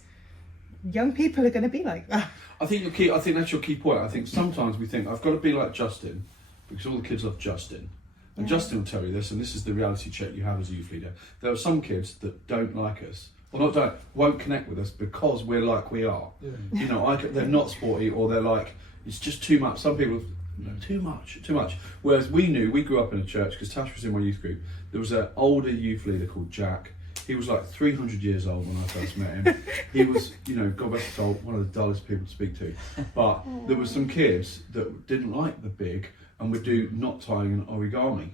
young people are going to be like that. I think that's your key point. I think sometimes we think I've got to be like Justin because all the kids love Justin, and Justin will tell you this, and this is the reality check you have as a youth leader. There are some kids that don't like us, or won't connect with us because we're like we are. You know, they're not sporty, or they're like it's just too much. Some people. No, too much. Whereas we grew up in a church, because Tash was in my youth group. There was an older youth leader called Jack. He was like 300 years old when I first met him. He was, you know, God bless his soul, one of the dullest people to speak to. But there were some kids that didn't like the big and would do knot tying and origami.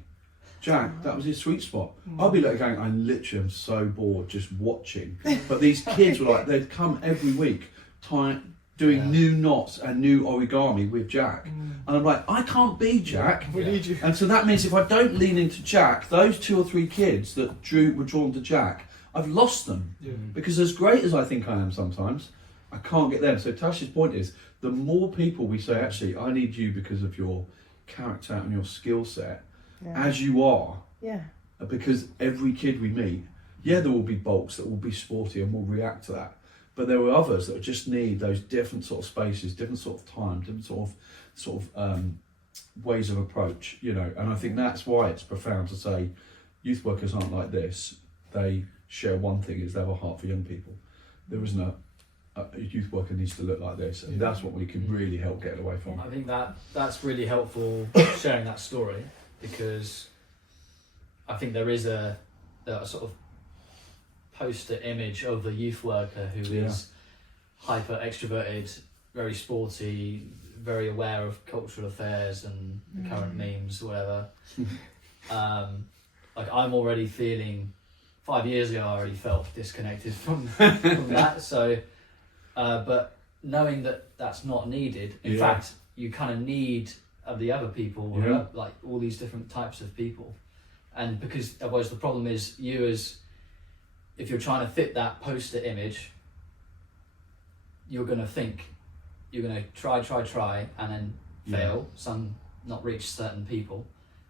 Jack, that was his sweet spot. I'll be like going, I literally am so bored just watching. But these kids were like, they'd come every week doing new knots and new origami with Jack. And I'm like, I can't be Jack. We need you. And so that means if I don't lean into Jack, those 2 or 3 kids that were drawn to Jack, I've lost them. Because as great as I think I am sometimes, I can't get them. So Tash's point is, the more people we say, actually, I need you because of your character and your skill set, as you are. Because every kid we meet, there will be bulks that will be sporty and will react to that. But there were others that just need those different sort of spaces, different sort of time, different sort of ways of approach, you know. And I think that's why it's profound to say youth workers aren't like this. They share one thing, is they have a heart for young people. There isn't a youth worker needs to look like this, and that's what we can really help get away from. I think that's really helpful sharing that story, because I think there is a sort of poster image of a youth worker who is hyper extroverted, very sporty, very aware of cultural affairs and the current memes, whatever. Like I'm already feeling, 5 years ago I already felt disconnected from that. So, but knowing that that's not needed, in fact, you kind of need the other people, like all these different types of people. And because otherwise the problem is if you're trying to fit that poster image, you're going to think you're going to try, and then fail. Some not reach certain people,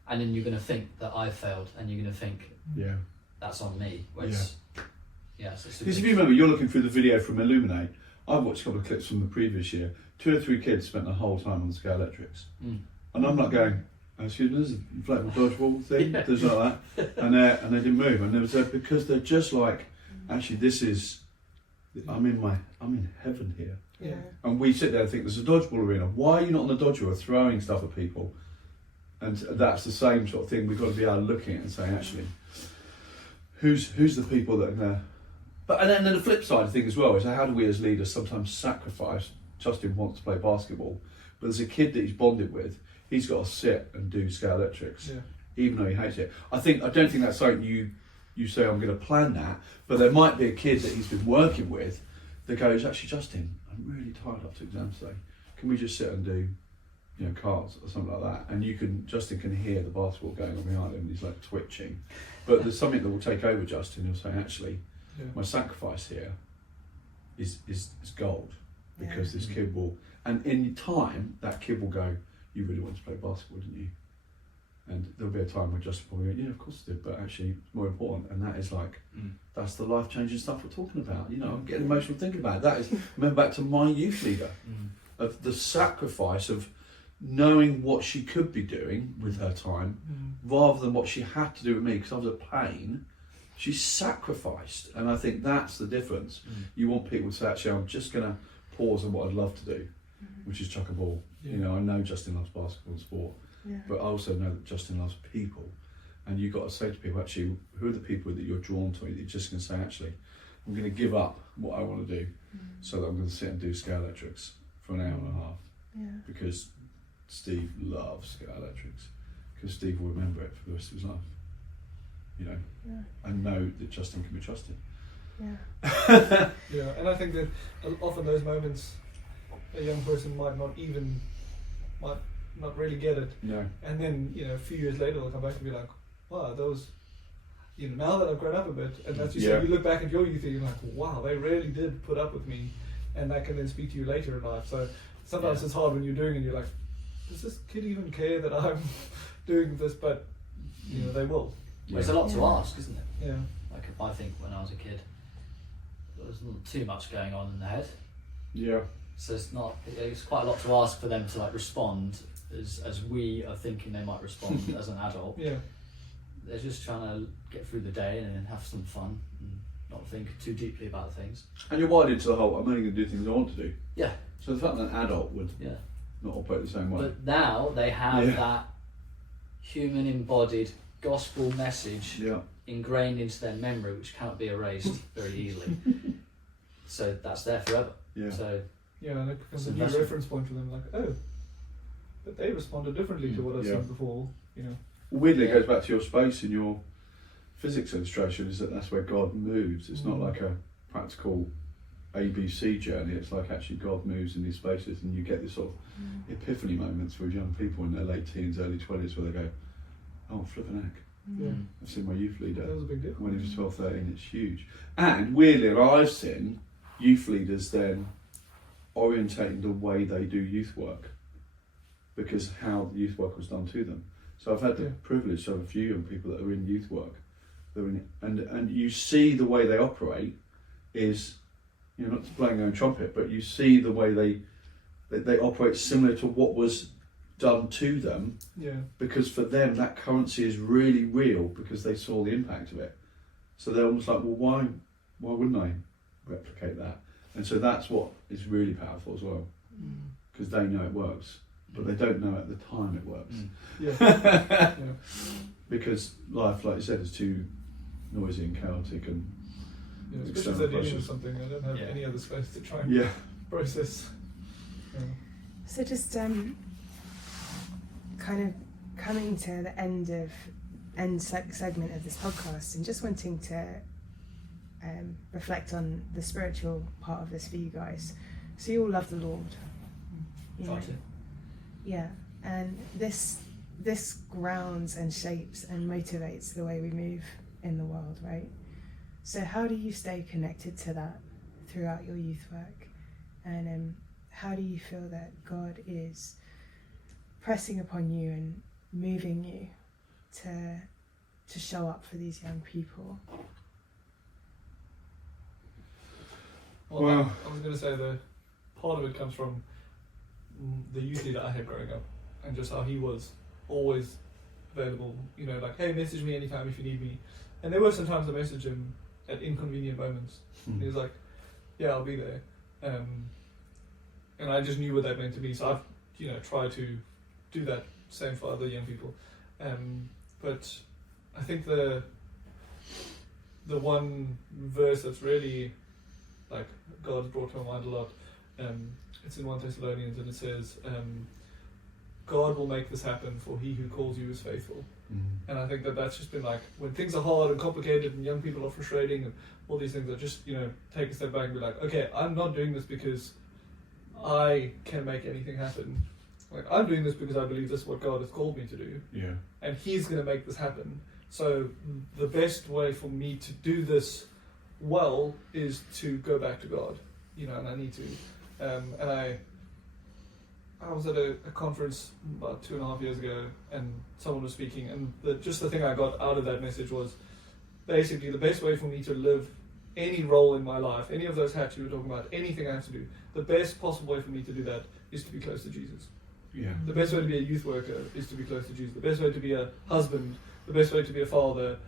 and then you're going to think that I've failed, and you're going to think that's on me. Because if you remember, you're looking through the video from Illuminate. I've watched a couple of clips from the previous year. 2 or 3 kids spent the whole time on scale electrics, and I'm not going, excuse me, there's a inflatable dodgeball thing, there's like that, and they didn't move, and there was because they're just like, actually, this is, I'm in heaven here. Yeah. And we sit there and think there's a dodgeball arena. Why are you not on the dodgeball throwing stuff at people? And that's the same sort of thing. We've got to be able to look at it and say, actually, who's the people that are there? But and then the flip side of the thing as well is how do we as leaders sometimes sacrifice? Justin wants to play basketball, but there's a kid that he's bonded with. He's got to sit and do scale electrics, even though he hates it. I don't think that's something you say I'm going to plan that, but there might be a kid that he's been working with that goes, actually, Justin, I'm really tired up to exams today. Can we just sit and do, cards or something like that? And Justin can hear the basketball going on behind him, and he's like twitching. But there's something that will take over Justin. He'll say, actually, my sacrifice here is gold, because this kid will, and in time that kid will go, you really wanted to play basketball, didn't you? And there'll be a time where Justin will go, yeah, of course I did, but actually it's more important. And that is like, that's the life-changing stuff we're talking about. I'm getting emotional thinking about it. That is, remember back to my youth leader, of the sacrifice of knowing what she could be doing with her time, rather than what she had to do with me, because I was a pain. She sacrificed, and I think that's the difference. You want people to say, actually, I'm just going to pause on what I'd love to do, which is chuck a ball. I know Justin loves basketball and sport, but I also know that Justin loves people. And you've got to say to people, actually, who are the people that you're drawn to? That you're just going to say, actually, I'm going to give up what I want to do, so that I'm going to sit and do scale electrics for an hour and a half, because Steve loves scale electrics, because Steve will remember it for the rest of his life. And know that Justin can be trusted. And I think that often those moments, a young person might not really get it. And then a few years later they'll come back and be like, wow, those, now that I've grown up a bit, and as you said, you look back at your youth and you're like, wow, they really did put up with me, and that can then speak to you later in life. So sometimes it's hard when you're doing it and you're like, does this kid even care that I'm doing this? But they will. There's a lot to ask, isn't it? Yeah. Like, I think when I was a kid, there was not too much going on in the head. So it's quite a lot to ask for them to like respond as we are thinking they might respond as an adult. They're just trying to get through the day and then have some fun and not think too deeply about things. And you're wired into the whole, I'm only going to do things I want to do. Yeah. So the fact that an adult would not operate the same way. But now they have that human embodied gospel message ingrained into their memory, which cannot be erased very easily. So that's there forever. So and it becomes a new reference point for them, like, oh, but they responded differently to what I've seen before, Weirdly, it goes back to your space in your physics illustration, is that's where God moves. It's not like a practical ABC journey. It's like actually God moves in these spaces, and you get this sort of epiphany moments with young people in their late teens, early 20s, where they go, oh, flipping heck. I've seen my youth leader that was a big deal. When he was 12, 13, it's huge. And weirdly, I've seen youth leaders then orientating the way they do youth work, because how the youth work was done to them. So I've had the privilege to have a few young people that are in youth work, and you see the way they operate is, not playing their own trumpet, but you see the way they operate similar to what was done to them, because for them that currency is really real, because they saw the impact of it. So they're almost like, well, why wouldn't I replicate that? And so that's what is really powerful as well, because they know it works, but they don't know at the time it works. Because life, like you said, is too noisy and chaotic, and especially if they're dealing with something, I don't have any other space to try and process. So just kind of coming to the end segment of this podcast, and just wanting to reflect on the spiritual part of this for you guys. So you all love the Lord. Try to. Yeah, and this grounds and shapes and motivates the way we move in the world, right? So how do you stay connected to that throughout your youth work? And how do you feel that God is pressing upon you and moving you to show up for these young people? Well, I was going to say that part of it comes from the youth leader I had growing up, and just how he was always available, you know, like, hey, message me anytime if you need me. And there were sometimes I messaged him at inconvenient moments. And he was like, yeah, I'll be there. And I just knew what that meant to me, so I've, you know, tried to do that same for other young people. But I think the one verse that's really, like, God's brought to my mind a lot, it's in 1 Thessalonians, and it says, God will make this happen, for he who calls you is faithful. And I think that that's just been like, when things are hard and complicated and young people are frustrating and all these things, I just, you know, take a step back and be like, okay, I'm not doing this because I can make anything happen. Like, I'm doing this because I believe this is what God has called me to do. Yeah. And he's going to make this happen. So the best way for me to do this well is to go back to God, you know, and I need to. And I was at a conference about 2.5 years ago, and someone was speaking, and just the thing I got out of that message was basically the best way for me to live any role in my life, any of those hats you were talking about, anything I have to do, the best possible way for me to do that is to be close to Jesus. Yeah. The best way to be a youth worker is to be close to Jesus. The best way to be a husband, the best way to be a father,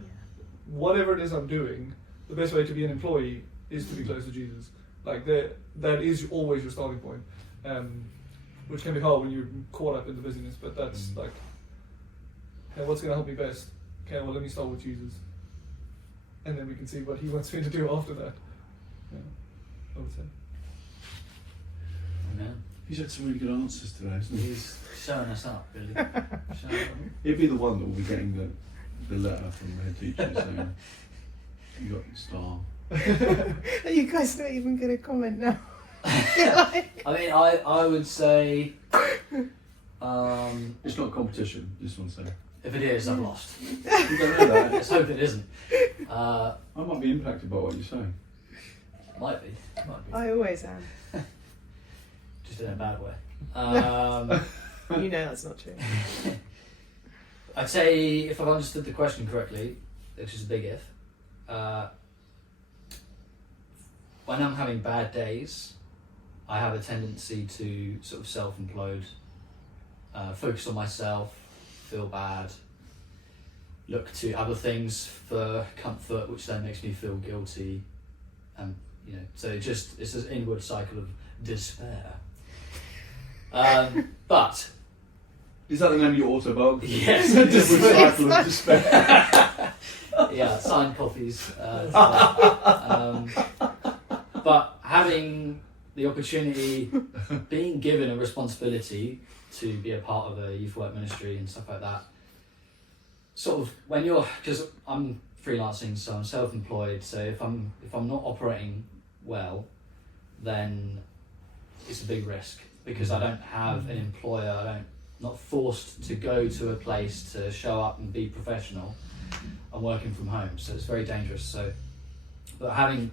whatever it is I'm doing, the best way to be an employee is to be close to Jesus. Like, that is always your starting point. Which can be hard when you're caught up in the busyness, but that's like, okay, what's going to help me best? Okay, well, let me start with Jesus. And then we can see what he wants me to do after that. Yeah, I would say. Amen. He's had some really good answers today, hasn't he? He's showing us up, really. Showing us up. He'd be the one that will be getting the letter from the head teacher saying, you got the star. Are you guys not even going to comment now? I mean, I would say, It's not a competition, this one saying. if it is, I've lost. You don't know that. Let's hope it isn't. I might be impacted by what you're saying. Might be. I always am. Just in a bad way. You know that's not true. I'd say, if I've understood the question correctly, which is a big if, when I'm having bad days, I have a tendency to sort of self-implode, focus on myself, feel bad, look to other things for comfort, which then makes me feel guilty, and you know, so it's this inward cycle of despair. But Is that the name of your autobiography? yes, Inward cycle of despair. yeah, signed copies. But having the opportunity, being given a responsibility to be a part of a youth work ministry and stuff like that, sort of when you're, because I'm freelancing, so I'm self-employed, so if I'm not operating well, then it's a big risk, because I don't have an employer, I'm not forced to go to a place to show up and be professional. I'm working from home, so it's very dangerous. So, but having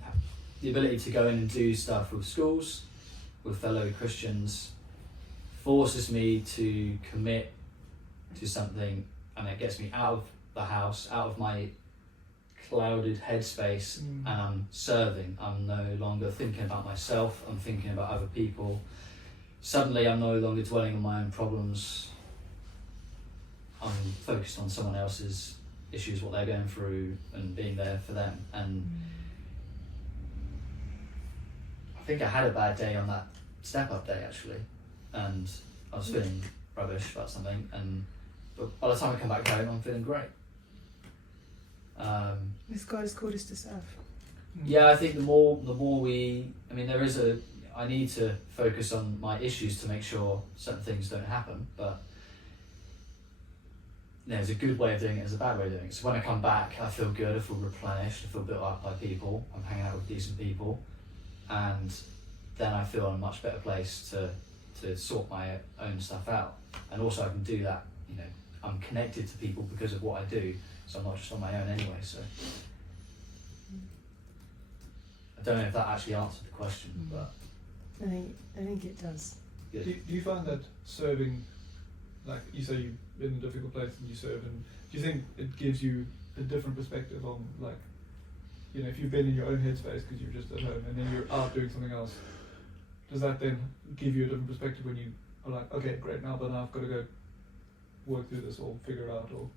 the ability to go in and do stuff with schools, with fellow Christians, forces me to commit to something, and it gets me out of the house, out of my clouded headspace, and I'm serving. I'm no longer thinking about myself, I'm thinking about other people. Suddenly I'm no longer dwelling on my own problems, I'm focused on someone else's issues, what they're going through, and being there for them. And I think I had a bad day on that step up day actually, and I was feeling rubbish about something, but by the time I come back home I'm feeling great. This God has called us to serve. Yeah, I think the more we, I mean, I need to focus on my issues to make sure certain things don't happen, but there's a good way of doing it, there's a bad way of doing it. So when I come back, I feel good, I feel replenished, I feel built up by people, I'm hanging out with decent people, and then I feel in a much better place to sort my own stuff out. And also I can do that, you know, I'm connected to people because of what I do, so I'm not just on my own anyway, so. I don't know if that actually answered the question, but. I think it does. Do you find that serving, like you say you've been in a difficult place and you serve, and do you think it gives you a different perspective on, like, you know, if you've been in your own headspace because you're just at home and then you're out doing something else, does that then give you a different perspective when you are like, okay, great, now but now I've got to go work through this or figure it out, or...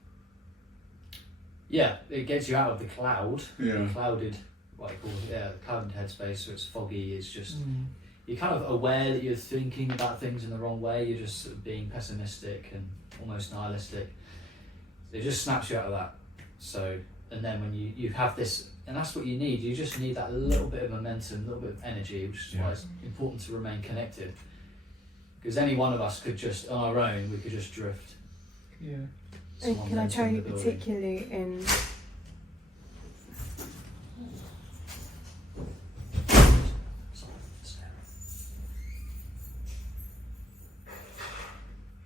Yeah, it gets you out of the cloud, Yeah. clouded, what I call it, the clouded headspace, so it's foggy, it's just, you're kind of aware that you're thinking about things in the wrong way, you're just sort of being pessimistic and almost nihilistic. It just snaps you out of that. So, and then when you have this, and that's what you need, you just need that little bit of momentum, a little bit of energy, which is why it's important to remain connected. Because any one of us could just, on our own, we could just drift. Yeah. And Someone can I tell entering you, the building. particularly in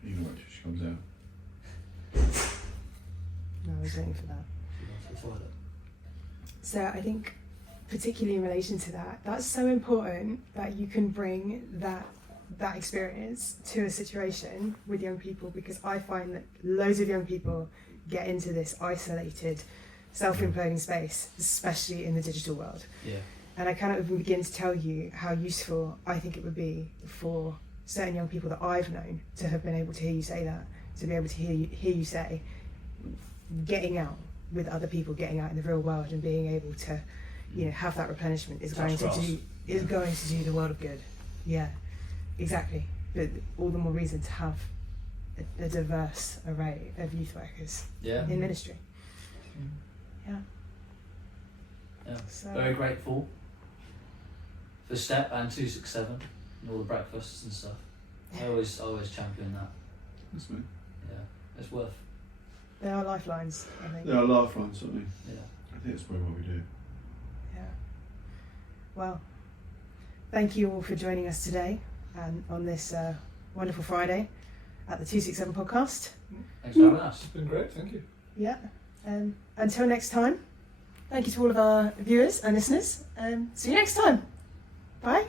You know what? She comes out. no, I was waiting for that. She goes to the toilet. So I think, particularly in relation to that, that's so important that you can bring that experience to a situation with young people, because I find that loads of young people get into this isolated, self-imploding space, especially in the digital world. Yeah. And I cannot even begin to tell you how useful I think it would be for certain young people that I've known to have been able to hear you say that, to be able to hear you say, getting out with other people, getting out in the real world and being able to, you know, have that replenishment is going to do the world of good. Yeah, exactly. But all the more reason to have a diverse array of youth workers Yeah. in ministry. Yeah. Yeah. So, Very grateful for STEP and 267 and all the breakfasts and stuff. I always champion that. That's me. Yeah. It's worth. they are lifelines, I think. There are lifelines, certainly. Yeah. I think it's probably what we do. Yeah. Well, thank you all for joining us today and on this wonderful Friday at the 267 podcast. Thanks for having us. It's been great, thank you. Yeah. Until next time, thank you to all of our viewers and listeners. See you next time. Bye.